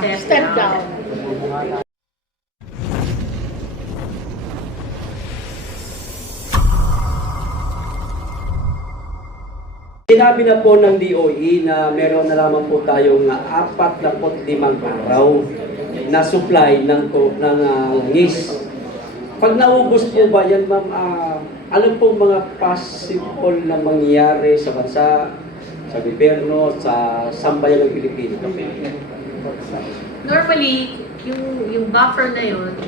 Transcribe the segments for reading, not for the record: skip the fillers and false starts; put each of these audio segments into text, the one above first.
na. Step down. Sinabi na po ng DOE na meron na lamang po tayong 45 araw na supply ng langis. Pag naubos po ba yan, ma'am, ano po mga possible na mangyayari sa bansa, sa gobyerno, sa sambayan ng Pilipinas? Normally, yung buffer na yun,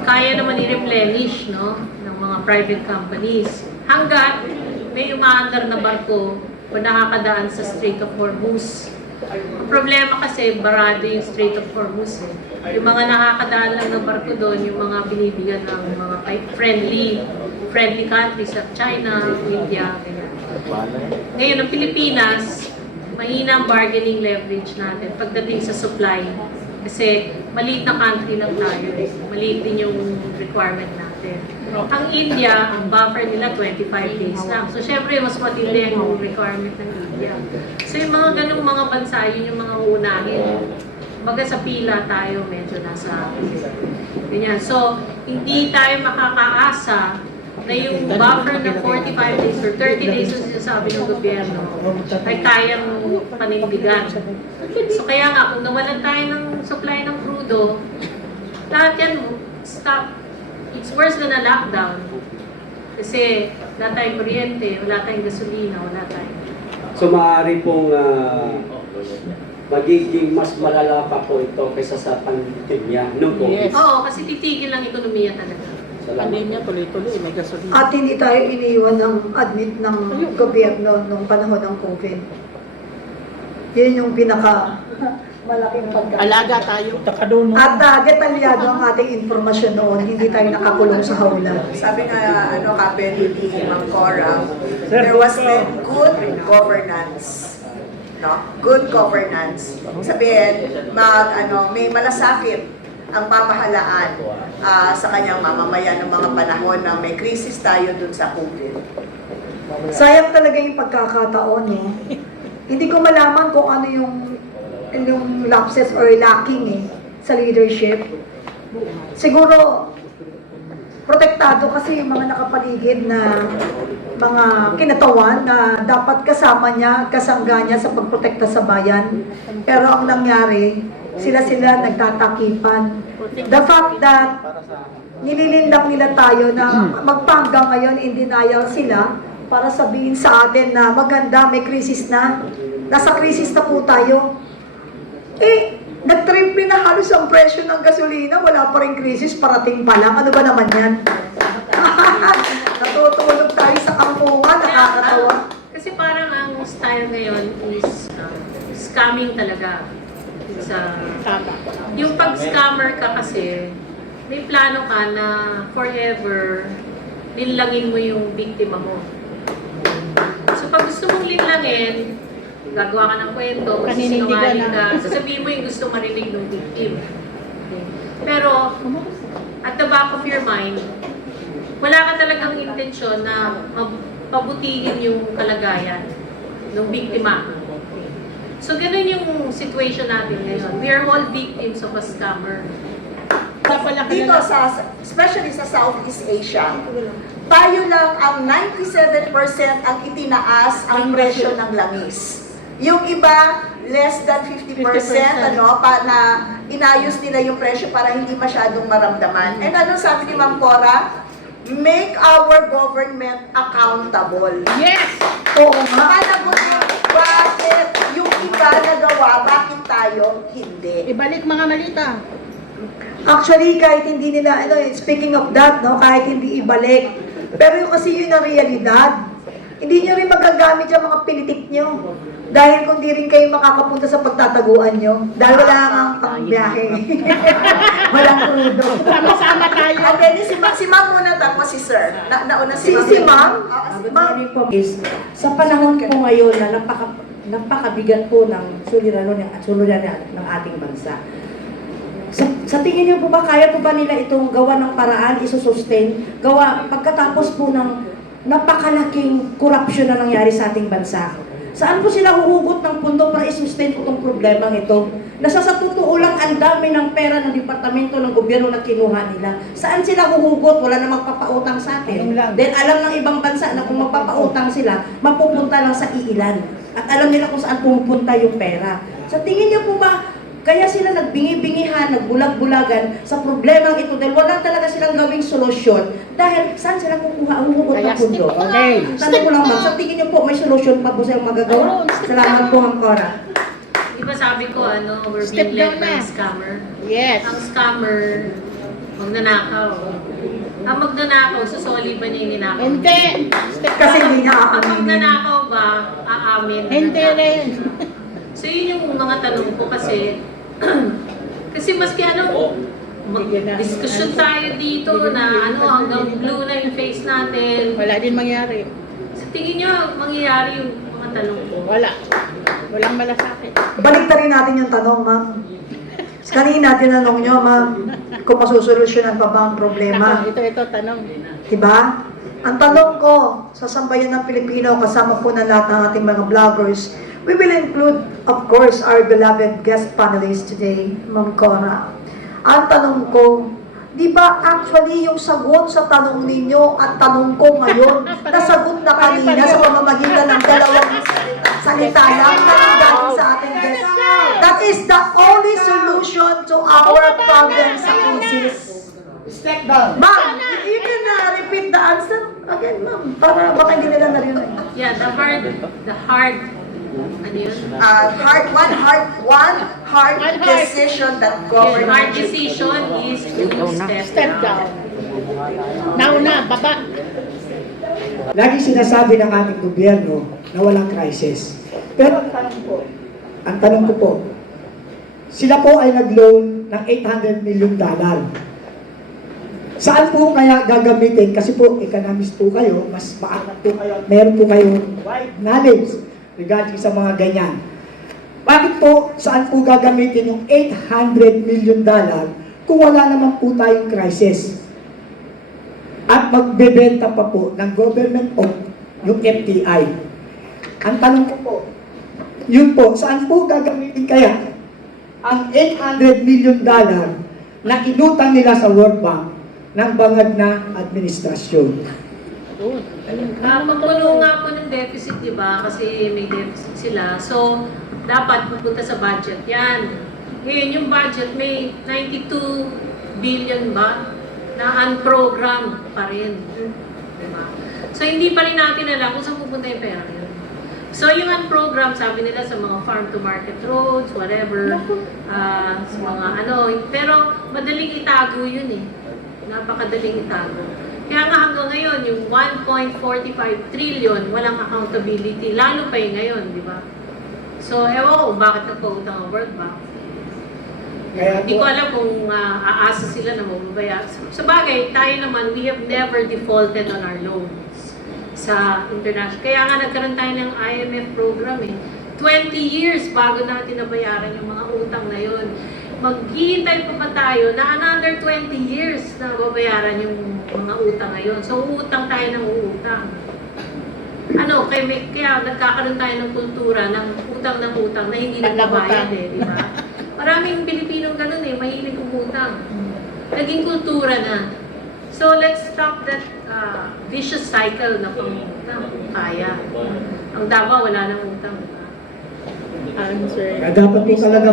kaya naman i-replenish, no, ng mga private companies. Hanggat may umaandar na barko o nakakadaan sa Strait of Hormuz. Ang problema kasi, barado yung Strait of Hormuz. Yung mga nakakadaan lang ng barko doon, yung mga binibigyan ng mga friendly countries at China, India, ganyan. Ngayon, ang Pilipinas, mahina ang bargaining leverage natin pagdating sa supply. Kasi maliit na country lang tayo. Maliit din yung requirement natin. Ang India, ang buffer nila 25 days lang. So, syempre, mas matindi ang requirement ng India. So, yung mga ganung mga bansa, yun yung mga uunahin. Baga sa pila tayo, medyo nasa ganyan. So, hindi tayo makakaasa na yung buffer na 45 days or 30 days na sinasabi ng gobyerno ay kayang panindigan. So, kaya nga, kung nawalan tayo ng supply ng crudo, lahat yan, stop. It's worse than a lockdown. Kasi wala tayong kuryente, wala tayong gasolina, wala tayong... So maaari pong magiging mas malala pa po ito kaysa sa pandemya ng COVID. Yes. Oo, kasi titigil lang ekonomiya talaga. Pandemya tuloy-tuloy, may gasolina. At hindi tayo iniiwan ng admit ng gobyerno nung panahon ng COVID. Yun yung pinaka malaking pagkakas. Alaga tayo. At detalyado ang ating informasyon noon, hindi tayo nakakulong sa hawla. Sabi nga, kapatid ni Ma'am Cora, there was then good governance. No? Good governance. Sabihin, may malasakit ang pamahalaan sa kanyang mamamayan ng mga panahon na may krisis tayo dun sa COVID. Sayang talaga yung pagkakataon, no? Hindi ko malaman kung ano yung lapses or lacking sa leadership. Siguro, protektado kasi yung mga nakapaligid na mga kinatawan na dapat kasama niya, kasangga niya sa pagprotekta sa bayan. Pero ang nangyari, sila nagtatakipan. The fact that nililindang nila tayo na magpahanggang ngayon in denial sila para sabihin sa atin na maganda, may krisis na. Nasa krisis na po tayo. Nag-triple na halos ang presyo ng gasolina, wala pa rin krisis, parating pa lang. Ano ba naman yan? Natutulog tayo sa kampungan, nakakatawa. Kasi parang ang style ngayon is scamming talaga. Yung pag-scammer ka kasi, may plano ka na forever linlangin mo yung biktima mo. So pag gusto mong linlangin, gagawa ka ng kwento, sinungaling ka, sasabihin mo yung gusto marinig ng victim. Pero, at the back of your mind, wala ka talagang intensyon na pabutihin yung kalagayan ng biktima. So, ganun yung situation natin ngayon. We are all victims of a scammer. Dito, especially sa Southeast Asia, tayo lang ang 97% ang itinaas ang presyo ng langis. Yung iba, less than 50%, na inayos nila yung presyo para hindi masyadong maramdaman. And ano sabi ni Ma'am Cora? Make our government accountable. Yes! Oo nga. Bakit yung iba nagawa, bakit tayo hindi? Ibalik mga malita. Actually, kahit hindi nila, speaking of that, no, kahit hindi ibalik, pero yung kasi yun ang realidad. Hindi nyo rin magagamit yung mga pinitik nyo. Dahil kung di rin kayo makakapunta sa pagtataguan nyo. Dahil wala ang pangbiyahe. Walang crudo. Sama-sama tayo. And then, si Ma'am muna, tapos si Sir. Nauna si Ma'am. Ma'am is, sa panahon po ngayon na napakabigat po ng suliranin ng ating bansa. Sa tingin niyo po ba, kaya po ba nila itong gawa ng paraan, isusustain, pagkatapos po ng napakalaking korupsyon na nangyari sa ating bansa? Saan po sila huhugot ng pundo para i-sustain po itong problemang ito? Nasa sa totoo lang, ang dami ng pera ng departamento ng gobyerno na kinuha nila. Saan sila huhugot? Wala na magpapautang sa atin. Then alam ng ibang bansa na kung magpapautang sila, mapupunta lang sa iilan. At alam nila kung saan pumupunta yung pera. Sa tingin niyo po ba, kaya sila nagbingi-bingihan, nagbulag-bulagan sa problemang ito dahil wala talaga silang gawing solusyon dahil saan sila kukuha ang hugot ng pundo? Okay. Tanong ko lang ma'am, sa tingin niyo po may solusyon pa po silang magagawa? Salamat po, Ma'am Cora. Di ba sabi ko, we're Step being led down by na. a scammer? Yes. Ang scammer, magnanakaw. Ang magnanakaw, susoli ba niya yung ninakaw? Hindi. Step Kasi down. hindi niya Ang aaminin. magnanakaw ba, aamin? na Hindi nanakaw? rin. So yun yung mga tanong ko kasi, kasi maski discussion tayo dito na hanggang blue na yung face natin. Wala din mangyari. Sa tingin nyo, mangyayari yung mga tanong ko? Wala. Walang malasakit. Balik rin natin yung tanong, ma'am. Kanina tinanong nyo, ma'am, kung masusolusyonan pa ba ang problema. Ito, tanong. Diba? Ang tanong ko sa sambayan ng Pilipino, kasama po na lahat ng ating mga vloggers, we will include, of course, our beloved guest panelists today, Ma'am Cora. Ang tanong ko, di ba actually yung sagot sa tanong ninyo at tanong ko ngayon, nasagot na kanina sa pamamagitan ng dalawang salita lang na nanggaling sa ating guest. That is the only solution to our problem sa crisis. Step down. Ma'am, you can repeat the answer again, ma'am, para baka hindi nila narinig. Yeah, the hard, ano yun? One hard decision that The government hard decision is to Step down. Nauna, baba. Lagi sinasabi ng ating gobyerno na walang crisis. Pero ang tanong ko po, sila po ay nag-loan ng $800 million. Saan po kaya gagamitin? Kasi po, economist po kayo, mas maanak po kayo, meron po kayong wide knowledge regarding sa mga ganyan. Bakit po, saan po gagamitin yung $800 million kung wala naman po tayong crisis? At magbebenta pa po ng government of yung FTI. Ang tanong ko po, yun po, saan po gagamitin kaya ang $800 million na inutang nila sa World Bank ng bangag na administrasyon? Pagpuno nga po ng deficit, di ba? Kasi may deficit sila. So, dapat pupunta sa budget yan. Ngayon, yung budget may 92 billion ba na unprogrammed pa rin. Diba? So, hindi pa rin natin alam kung saan pupunta yung pera yun. So, yung unprogrammed, sabi nila sa mga farm-to-market roads, whatever, sa mga pero madaling itago yun eh. Napakadaling itago. Kaya nga hanggang ngayon, yung 1.45 trillion, walang accountability, lalo pa yung ngayon, di ba? So, ewan ko bakit nagpautang ang World Bank. Kaya Hindi ko po, alam kung aasa sila na magbabaya. Sa bagay, tayo naman, we have never defaulted on our loans sa international. Kaya nga nagkaroon tayo ng IMF program eh. 20 years bago natin nabayaran yung mga utang na yun. Maghihintay pa ba tayo na another 20 years na babayaran yung mga utang ngayon. So, uutang tayo ng uutang. Kaya nagkakaroon tayo ng kultura ng utang na hindi nagbabayad eh, di ba? Maraming Pilipinong ganun eh, mahilig umutang. Naging kultura na. So, let's stop that vicious cycle na pangutang kung kaya. Ang Davao, wala nang utang. Diba? kaya dapat po talaga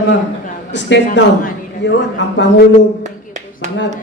step down Yun. ang Pangulo, bangag.